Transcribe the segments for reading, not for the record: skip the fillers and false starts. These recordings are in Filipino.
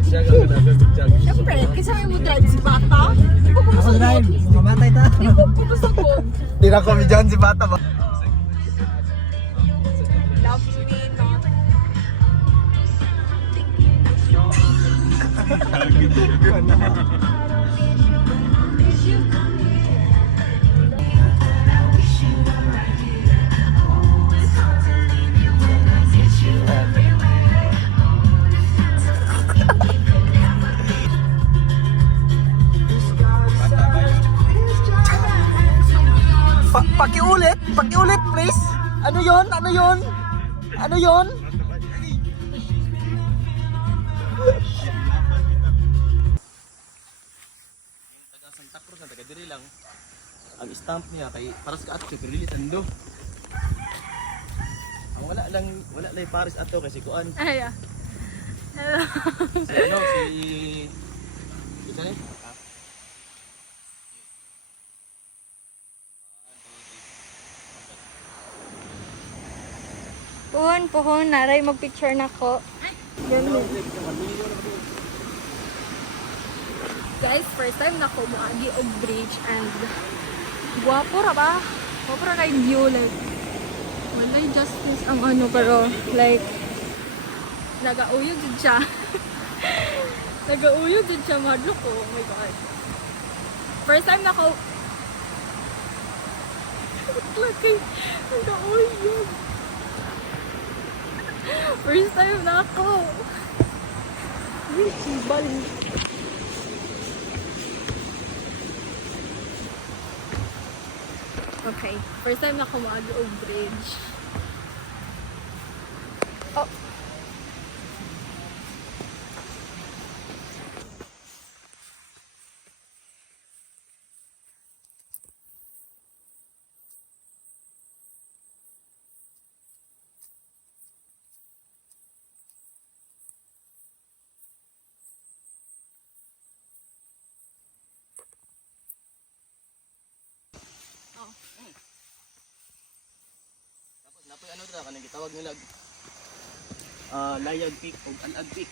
siya ka nag-picture. Siyempre, kasi may mo drive si Bata. Ako drive, mga matay ta. Gusto ko. Di na kami dyan si Bata ba? Love you, Nino. Pakiulit please. Ano yon? Ano yon? Ano yon? Taga Santa Cruz na taga diri lang. Ang stamp niya kay para sa ato pero dili tando. Ang wala lang Paris ato kasi kuan. Ay, hello. Si ano si isa ni? Puhon, naray mag-picture na ko. Ganun. Guys, first time na ko muagi og bridge and guwapo ra ba? Guwapo ra kay view like walay justice ang ano pero like nagauyog jud siya. Nagauyog jud siya madlo ko. Oh my god. First time na ko laki nagauyog. First time na ako. Uy, sibal. Okay, first time na ako maagi og bridge. Oh. Tapos napoy ano dra kanang gitawag nila Layag Peak o Anag Peak.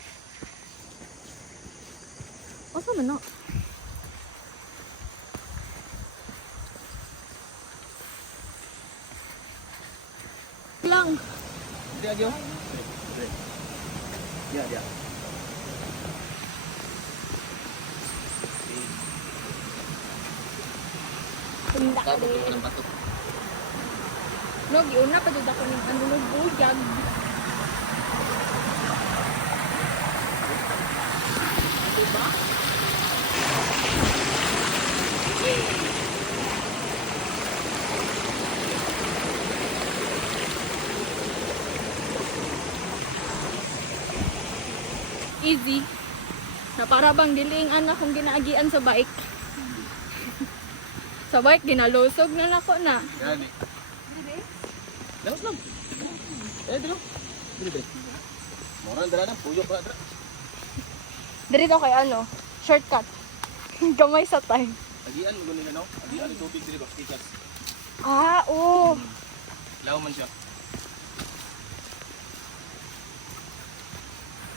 Asa man na? Lang. Di agyo. Ya. Tinda ka Tapos rin. ng bato. No, giuna pa jud ako ning ano ng buyag. Diba? Easy. Na para bang dilingan na kung ginaagian sa bike. Sa bike, ginalusog na nako na. Gani. Lawas lang. Dilo. Dili. Moral dara na puyok na dara. Dito kay ano, shortcut. Gamay sa time. Agian mo nila no? Agian ang tubig dili ba stickers. Ah, oo. Law man siya.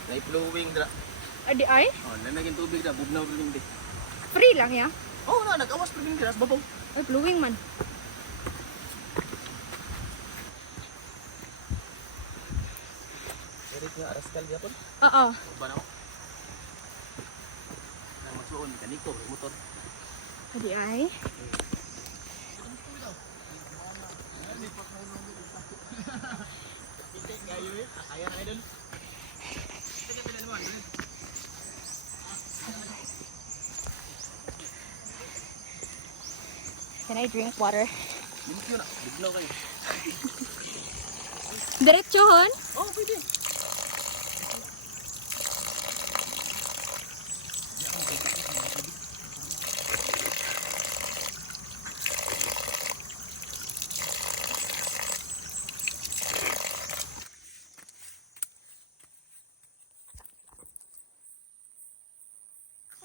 Nay flowing dra. Adi ay? Oh, lamigin tubig dra, bugnaw ring di. Free lang ya. Oh, na nagawas pa rin dira sa babaw. Ay, flowing man. Erik nga araskal gyapon. Oo. Ba na mo? Nang magsuon mekaniko motor. Adi ay? Kaya na idol. Can I drink water? Limpyo na, bugnaw kayo. Diretsohon? Oh, pwede.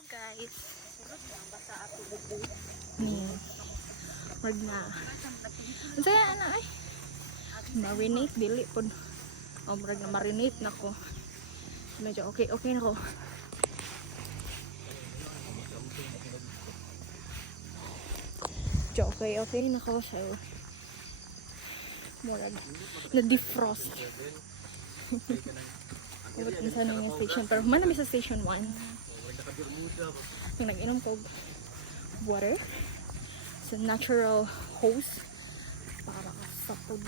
Guys. Wag na. Ang saya na ay. Marinate dili pod. Murag na marinate na ko. Medyo okay na ko. medyo okay. Okay na ako siya. Murag, na-defrost. Abot din sa yung station. Pero manami sa station 1. Yung nag-inom ko water. Sa natural hose. Para sa food.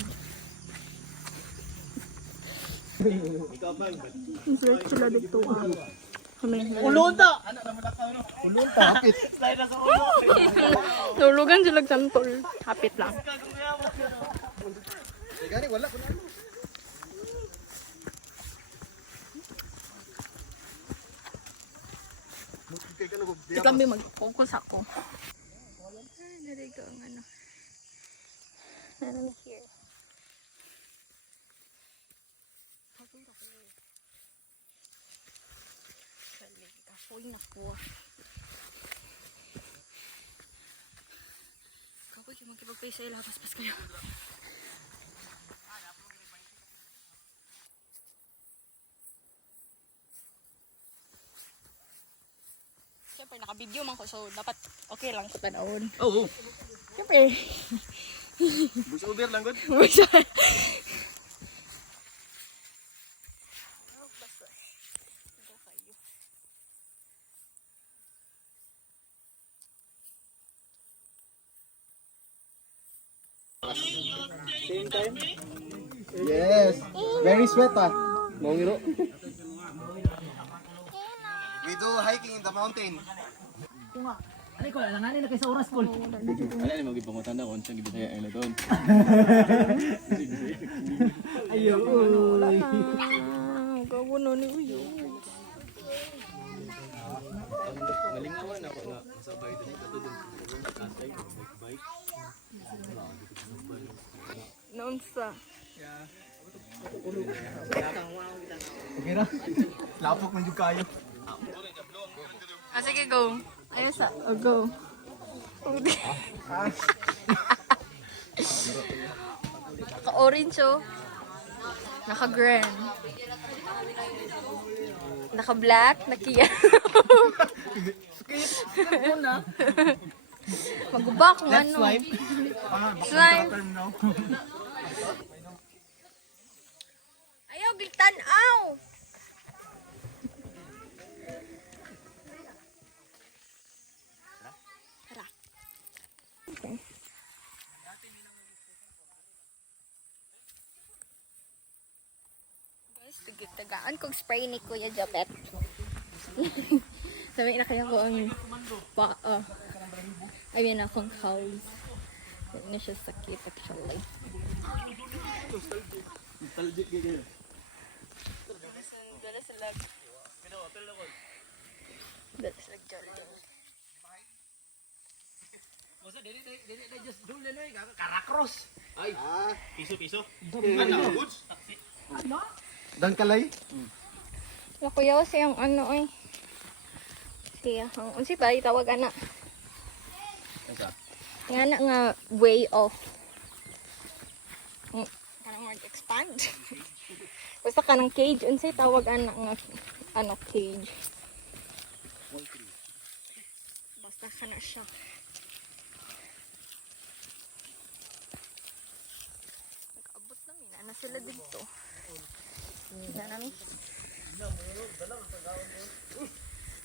Insert sila dito. Ulunta! Hapit. Tulugan sila santol. Hapit lang. Gani, wala ko na. Di kami mag-focus ako. Narigo ang ano. Ano here? Kapoy na ko. Kapoy kayo magkipag-pay sa ila. Paspas kayo. Siyempre, naka-video man ko. So, dapat okay lang sa panahon. Oo. Siyempre. Voice over lang, good. Same time? Yes. Very sweat ah. Mongiro. We do hiking in the mountain. Ano ko, langanin na kayo sa oras, Paul. Ano ni magipangutan na kung saan gibisaya ang doon. Ayaw. Gawa na ni Uyo. Nalingawan ako nga sabay din ito doon. Bike. Noon sa. Okay na? Lapok man yung kayo. Ah, sige, go. Ayos sa. Oh, go. Naka-orange, oh. Naka-green. Naka-black. Naki-yellow. Maguba kung ano. Slime. Ayaw, gitanaw. Okay. Guys, tagaan kong spray ni Kuya Japet. Sabi na kaya ko ang I mean, akong cows. Hindi na siya sakit actually. Nostalgic gaya. Dala sila Jordan. Karakros. Ay. Piso. Dan kalay? Nakuyaw siyang ano ay. Siya, unsi ba itawag ana? Asa? Nga na nga way of kanang mag-expand. Basta kanang cage, unsay tawag ana nga ano cage. Basta kana siya. Nag-abot na sila dito. Na namin.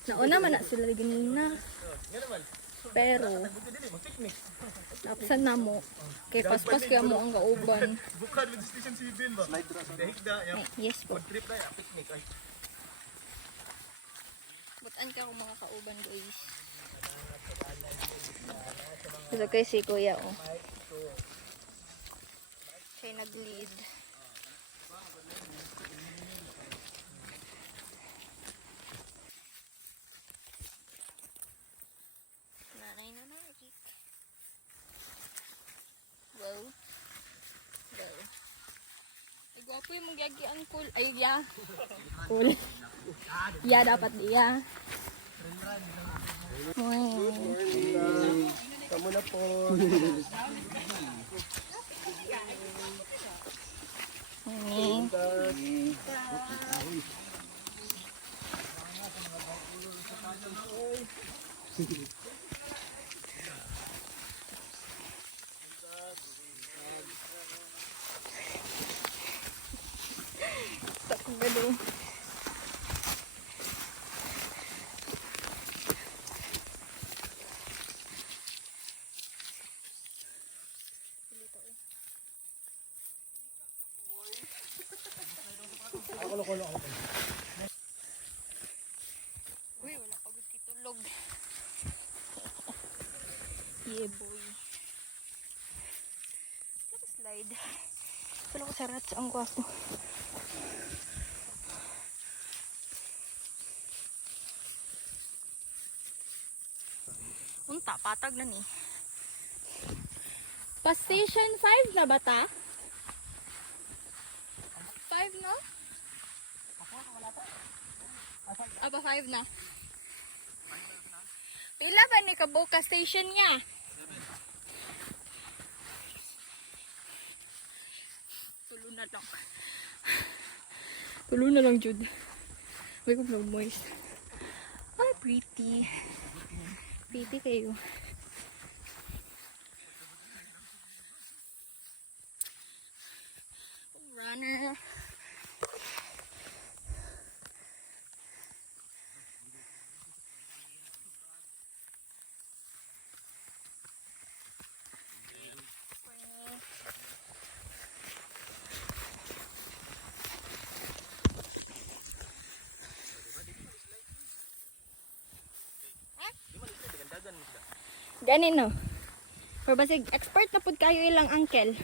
Nauna man na sila ganina. Pero tapsan na mo. Kay paspas kaya mo ang gauban. Bukad with station 7 ba? Dahigda, Ay, yes po. trip na ya, picnic ay. Butan ka kung mga kauban guys. Ito kay si Kuya oh. Siya nag-lead. Nanay na nakik. Wow. Wow. Ay, gwapo yung magyagian cool. Ay, ya. Cool. Ya, dapat iya. Kamu na po. Tulog. Yeah, boy. Let's slide. Tulog sa rats ang gwapo. Unta, patag na ni. Pa station 5 na ba ta? 5 na? Apa 5 na? Pila ba ni kabuka station niya? Tulo na lang. Tulo na lang, Jude. Wake up lang, moist. Ay, pretty. Pretty kayo. Runner. Gani no. Pero basig expert na pud kayo ilang uncle.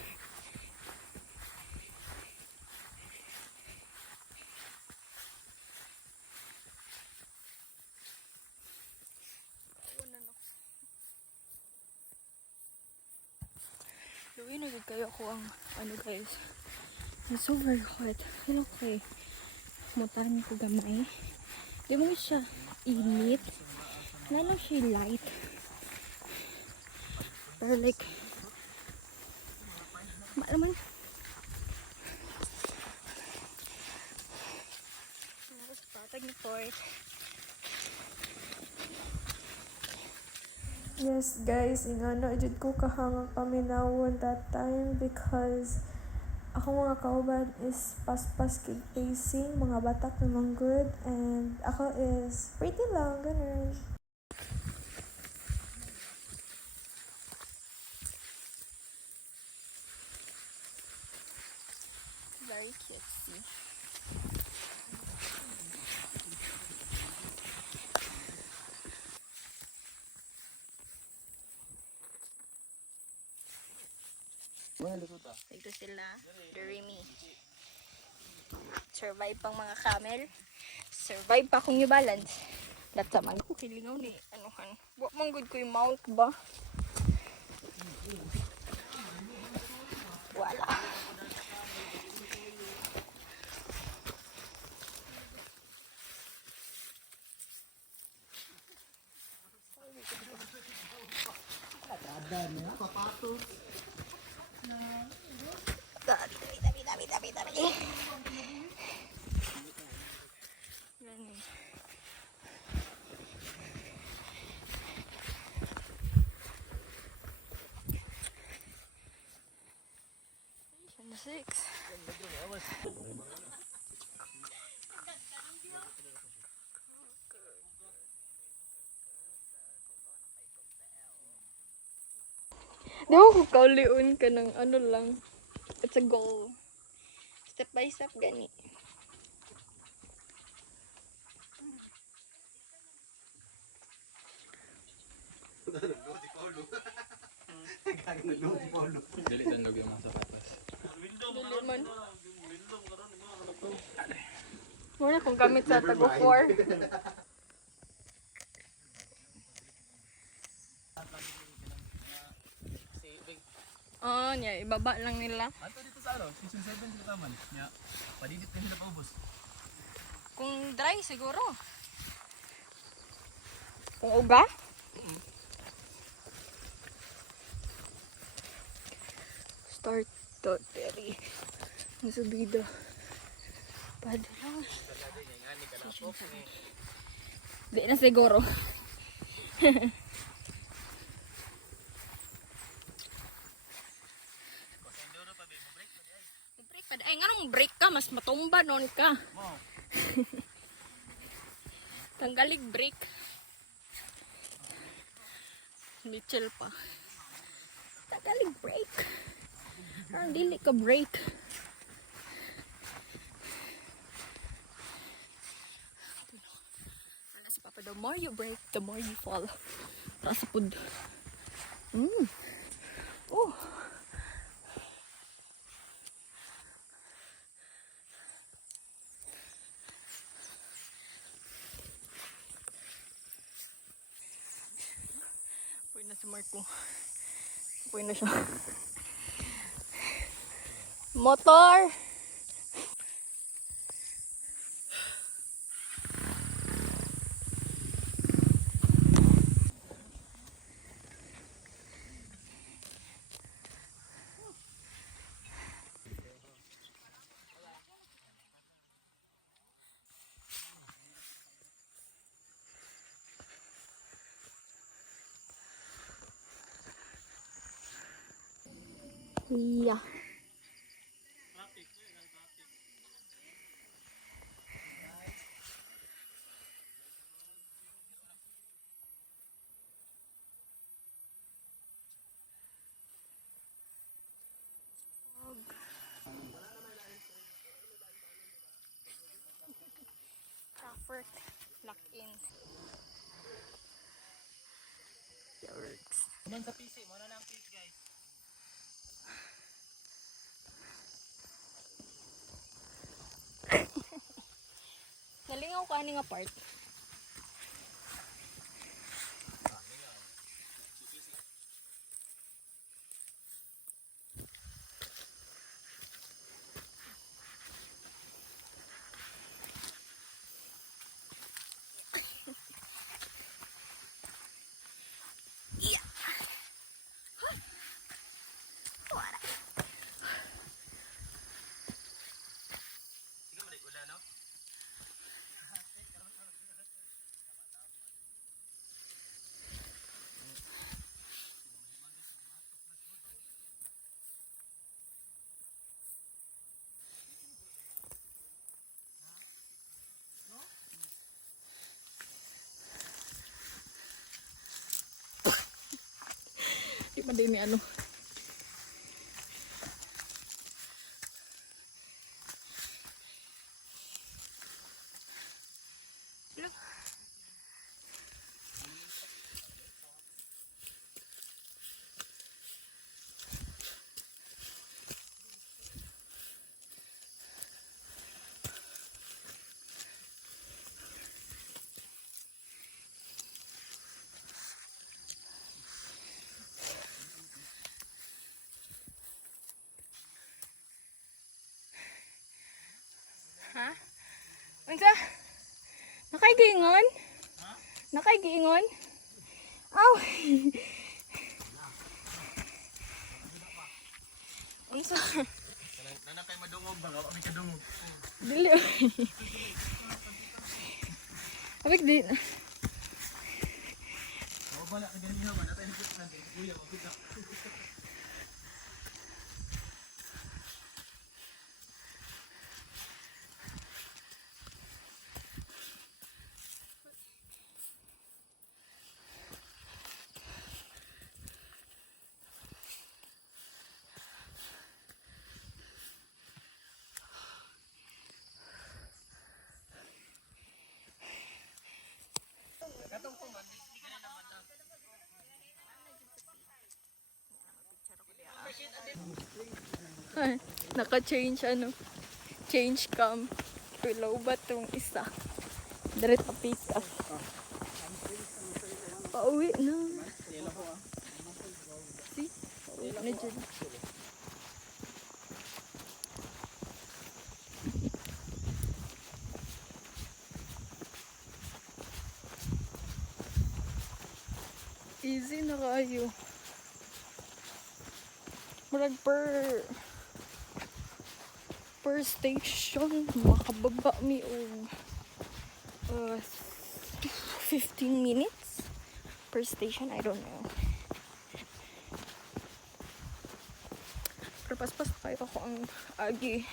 Luwi na gud kayo ako ang ano guys. It's so very hot. Hello kay. Mutan ko gamay. Di mo siya init. Nalo siya light. Pero like malaman sa patag na port. Yes guys, ingano jud ko kahangang paminawon that time because ako mga kauban is paspas kig pacing, mga batak namang good and ako is pretty lang, ganun. Very cutesy. Ito sila, Jeremy. Survive pang mga camel. Survive pa kung yung balance. That's man ko kilingaw ni anuhan. Wa man gud ko yung mount ba? Wala. Dami. Yan. Station 6. Di mo ko kauliun ka ng ano lang. It's a goal. Step by step gani. Dili danlog yung mga sapatos. Dili man. Muna kung gamit sa tago 4. Oh, niya ibaba lang nila. Ato dito sa ano, season 7 sila taman. Nya, padidit na sila paubos. Kung dry siguro. Kung uga? Start to Terry. Nasubida. Padala. Di na siguro. Break pa. Ay, nga nung break ka, mas matumba nun ka. Tanggalig break. Hindi chill pa. Tanggalig break. Parang dili ka break. Nasa Papa, the more you break, the more you fall. Taas sa pud. Oh. Puwi na si Marco. Puwi na siya. Motor! Yeah. Effort, lock in. Works. Muna sa PC, muna na ang PC guys. Nalingaw ka ani nga part. Di pa din ni ano. Ha? Unsa? Nakaigingon? Nakaigingon? Aw. Unsa? Nana kay madungog ba? Kami kadungog. Dili. Abik di. O bala ka ganina ba? Natay ni kita nanti. Kuya, okay na. Ay, naka-change ano. Change cam. Pilaw ba tong isa? Direct apika. Pauwi na. See? Pauwi na dyan. Easy na kayo. Murag per station makababa mi og 15 minutes per station, I don't know. Pero paspas kayo ako ang agi.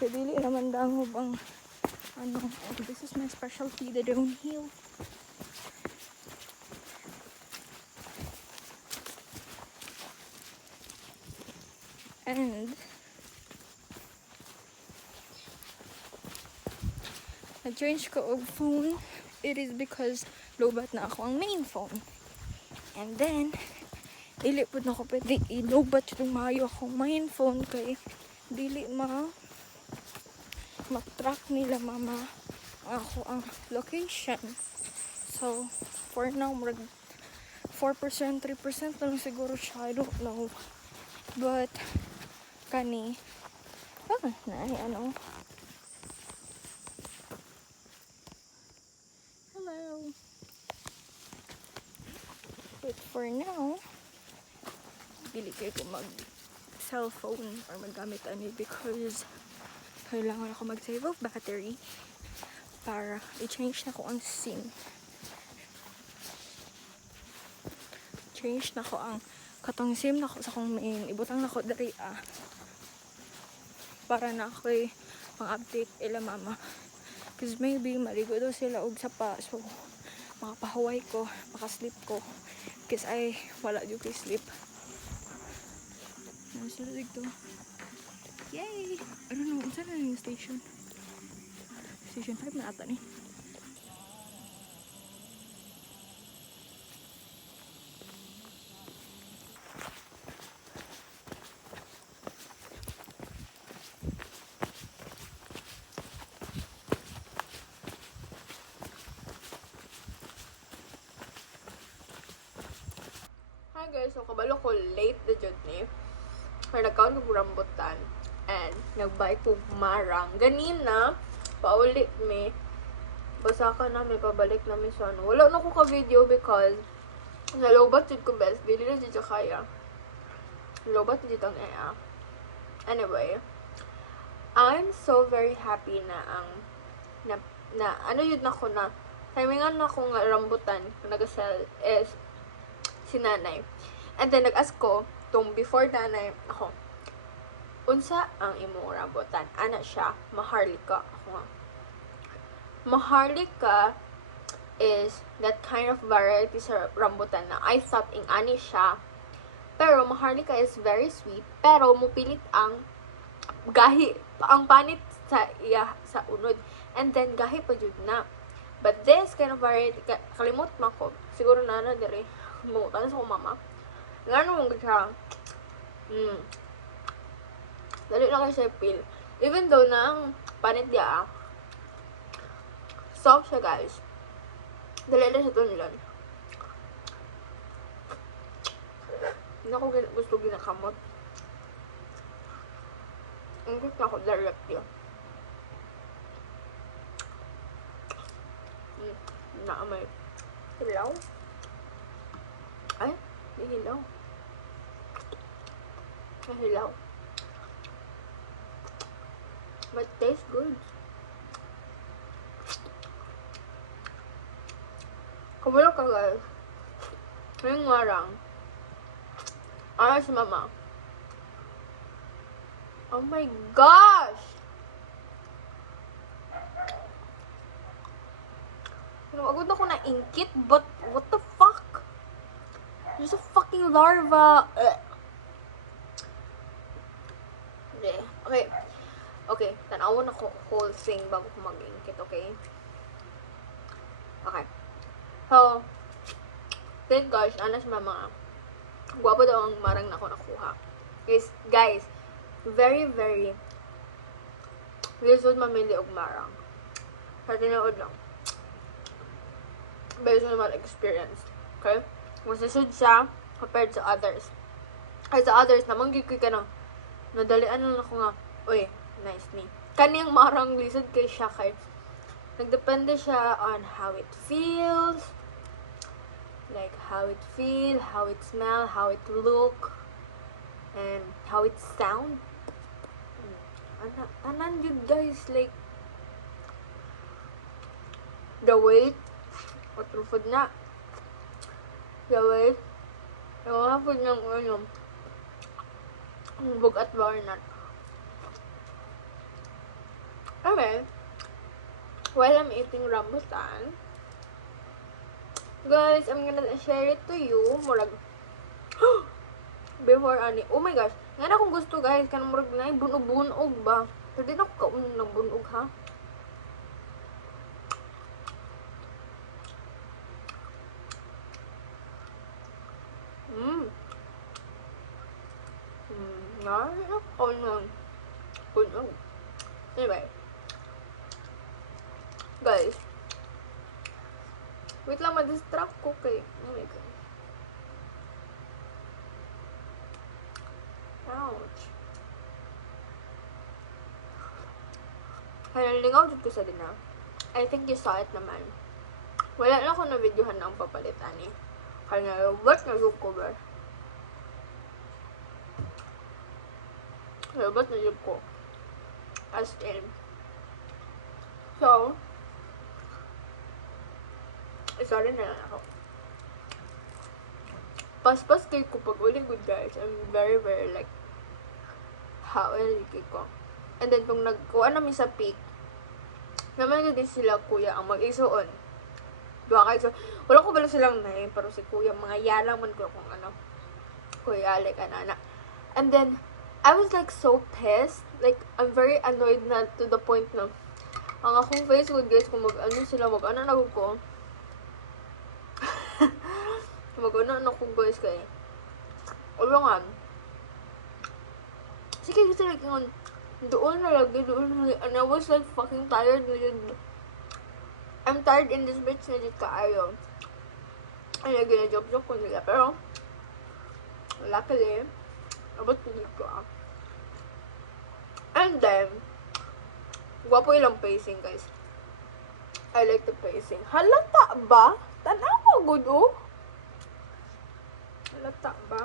Kadili naman dangob ang ano, oh, this is my specialty, the downhill. And na-change ko og phone, it is because lobat na ako ang main phone. And then, dili po na ko pwede ilobat yung maayo akong main phone kay dili ma-track nila mama ako ang location. So, for now, 4%, 3% na lang siguro siya. I don't know. But, kani, ano. Hello. But for now, dili kayo ko mag-cellphone or maggamit ani because kailangan ako mag-save of battery para i-change na ko ang SIM. Change na ko ang katong SIM na ko sa kong main. Ibutang na ko dari para na ako pang-update ila mama. Because maybe maligo daw sila og sapa. So, makapahuway ko, makasleep ko. Because wala dito kay sleep. Ano sila dito? Yay! I don't know, saan na yung station? Station 5 na ata ni. Hi guys, so kabalo ko late na dyan ni. Kaya nagkaon ko rambutan. And nagbay ko marang. Ganina, paulit me. Basa ka na, may pabalik namin sa ano. Wala na ko ka-video because nalobat dyan ko best. Dili na dyan kaya. Lobat dyan ang Anyway, I'm so very happy na ano yun na ko na timingan na ko nga rambutan na nag-sell is si nanay. And then nag-ask ko tong before nanay ako, unsa ang imong rambutan? Ana siya, Maharlika. Ako nga. Maharlika is that kind of variety sa rambutan na I thought ani siya. Pero Maharlika is very sweet. Pero mupilit ang gahi, ang panit sa sa unod. And then gahi pa jud na. But this kind of variety, kalimot man ko. Siguro na dire. Mutan sa ko mama. Ngano mong siya? Dali na kayo siya peel. Even though na ang panit diya, soft siya guys. Dali na siya tunlan. Hindi ako gusto ginakamot. Ang gusto ako direct yun. Naamay. Hilaw? Ay, di hilaw. Hilaw. But tastes good. Kabalo ka guys. Yung ngarang. Si mama. Oh my gosh! Agad ako na ingkit, but what the fuck? There's a fucking larva. Okay, tanawon ako whole thing bago ko mag-ingkit, okay? Okay. So, then gosh, si mama. Guwapo daw ang marang na ako nakuha. Guys, very, very lisod mamili og marang. Sa tinood lang. Based on my experience. Okay? Mas lisod siya compared sa others. Ay, sa others, namang gikoy ka na. Nadalian lang ako nga. Uy, nice ni. Kaniyang marang lisod kay siya kay nagdepende siya on how it feels. Like how it feel, how it smell, how it look, and how it sound. Tanan yun guys, like the weight, what food na, the weight, yung mga food ng bug at walnut. Okay, while I'm eating rambutan, guys, I'm gonna share it to you. Murag before ani. Oh my gosh. Nga na kung gusto guys, kanang murag na bunog-bunog ba? Pero di na ko kaunom ng bunog ha. Puno. Anyway. Guys. Wait lang, ma-distract ko kay... Oh my God. Ouch. Kaya lingaw dito ko sa din na. I think you saw it naman. Wala na ako na videohan ng papalitan eh. Kaya what na yung cover? Kaya ba't na yung ko? As in. So, isa rin na lang ako. Paspas kay ko pag uling good guys. I'm very very like how kay ko. And then kung nagkuha namin sa peak, naman din sila kuya ang mag-isuon. Dua kayo. Wala ko bala silang name, pero si kuya, mga yalang man ko kung ano. Kuya, like, anana. And then, I was like so pissed. Like, I'm very annoyed na to the point na ang akong Facebook guys, kung mag-ano sila, mag-ano na ko. Mag-ano na ko guys kay. Ulo nga. Sige, kasi like, doon na lagi. And I was like fucking tired na yun. I'm tired in this bitch na dito kaayo. Ay, gina-joke-joke ko nila. Pero, luckily, abot ko dito And then, gwapo ilang pacing, guys. I like the pacing. Halata ba? Tanaw mo, good, oh. Halata ba?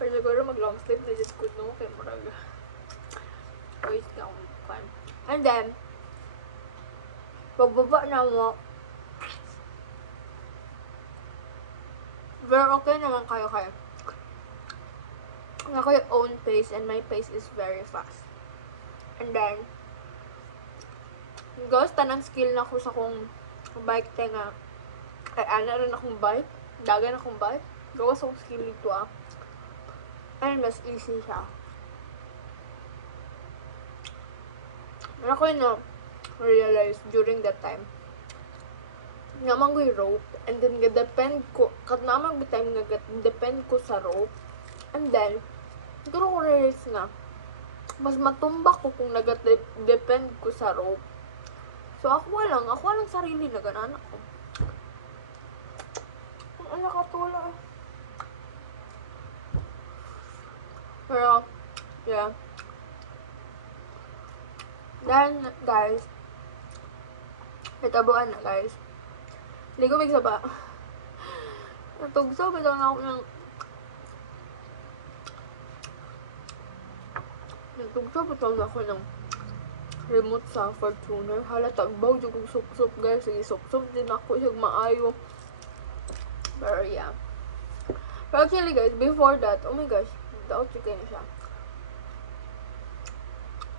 Pero siguro mag-long sleeve na just good, no? Kaya muraga. Always down. Fun. And then, pagbaba na mo, very okay naman kayo. Nga kayo own pace and my pace is very fast. And then, guys, tanang skill na ko sa kong bike tenga. Ay, ana rin akong bike. Dagan akong bike. Gawas akong skill dito And mas easy siya. And ako yun realize during that time naman ko yung rope and then depend ko kat naman ko time nga depend ko sa rope and then siguro ko realize nga mas matumbak ko kung nag-depend ko sa rope. So ako lang sarili na ganan ako. Ang nakatula. Pero yeah. Then, guys, natabuan na, guys. Hindi ko magsaba. Natugso, bitaw na ako ng... Natugso, bitaw na ako ng remote sa Fortuner. Hala, tagbaw, dyan kong sup-sup, guys. Sige, sup-sup din ako siyang maayo. Pero, yeah. Pero actually, guys, before that, oh my gosh, daot chicken na siya.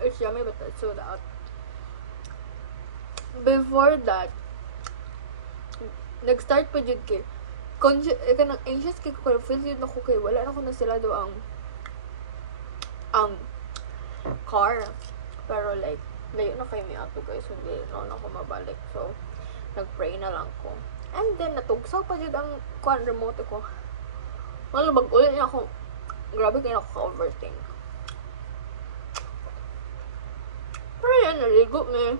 It's yummy, but it's sold out. Before that, nag-start pa dyan kay kanang anxious kay ko, feel yun ako kay wala na ko na sila do ang car. Pero like, layo na kayo may ato guys, hindi na ako mabalik. So, nag-pray na lang ko. And then, natugsaw pa dyan ang remote ko. Wala, mag-ulit na ako. Grabe kayo ako ka-overthink. Pero yan, naligo me.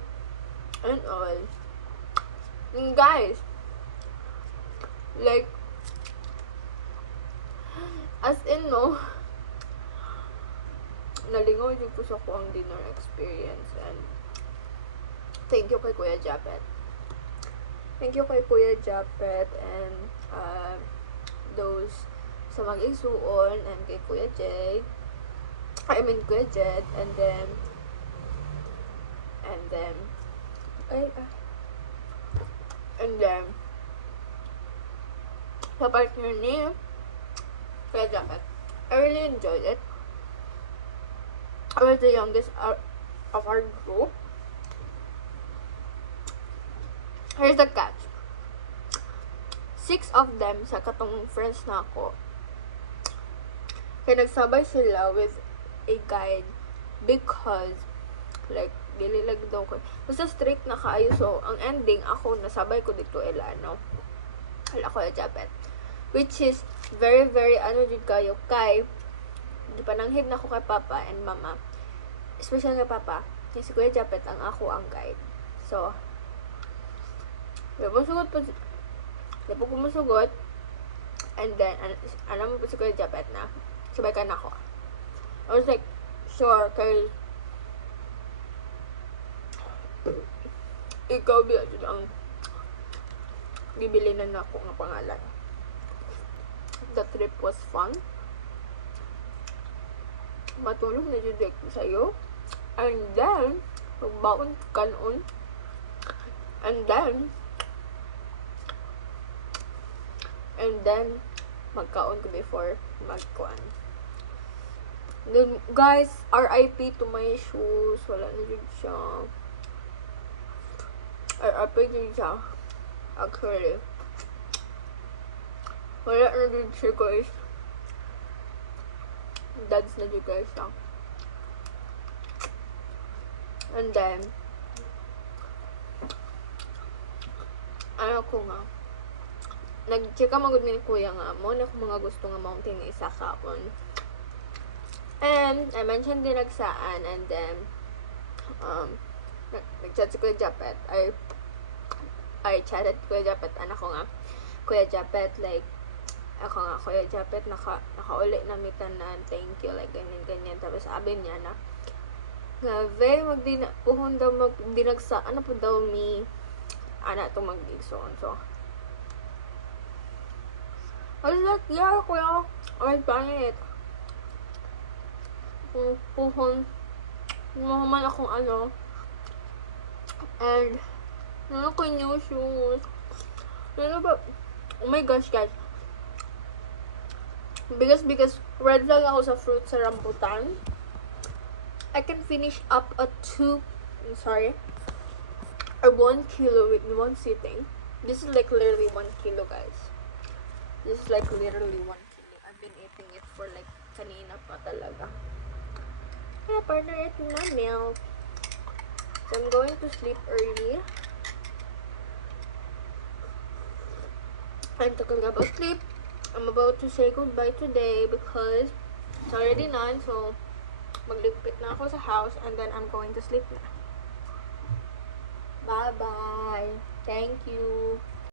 And all. And guys, like, as in, no, nalingaw din ko sa kuang dinner experience. And thank you kay Kuya Japet. Thank you kay Kuya Japet and those sa mag-isuon and kay Kuya Jay. Kuya Jed. And then sa partner ni Kuya Japet. I really enjoyed it. I was the youngest of our group. Here's the catch. 6 of them sa katong friends na ako. Kaya nagsabay sila with a guide because like dili lang daw ko. Basta strict na kaayo. So, ang ending, ako, nasabay ko dito Hala ko Japet. Which is very, very, jud kayo kay gipananghid na ko kay Papa and Mama. Especially kay Papa. Yung si Kuya Japet ang ako ang guide. So, Diba ko masugot. And then, alam mo po si Kuya Japet na, sabay ka na ako. I was like, sure, kay ikaw biya ang bibili na ako ng pangalan. The trip was fun. Matulog na jud ko sa'yo. And then, magbaon kanon. And then, magkaon ko before magkuan. Then, guys, RIP to my shoes. Wala na dyan siya. RIP dyan siya. Actually. Wala na dyan siya, guys. Dads na dyan, guys. And then, ano ko nga, nag-check magud ni Kuya nga mo na kung mga gusto nga mountain nga isa kapon. And I mentioned din nagsaan, and then nag-chat si Kuya Japet. I chatted Kuya Japet, anak ko nga, Kuya Japet, like, ako nga, Kuya Japet, nakauli na mitanan, thank you, like, ganyan. Tapos sabi niya na, grabe, puhon daw magdinagsa, ano po daw mi, itong mag-igsoon. So, I was like, yeah, Kuya, I'm buying it. Puhon, mahaman akong ano, and, ko new shoes. Ba? Oh my gosh, guys. Because red flag ako sa fruit sa rambutan. I can finish up a 1 kilo with 1 sitting. This is like literally 1 kilo, guys. This is like literally 1 kilo. I've been eating it for like kanina pa talaga. Kaya partner, ito na milk. So I'm going to sleep early. And talking about sleep, I'm about to say goodbye today because it's already 9, so magligpit na ako sa house and then I'm going to sleep na. Bye-bye. Thank you.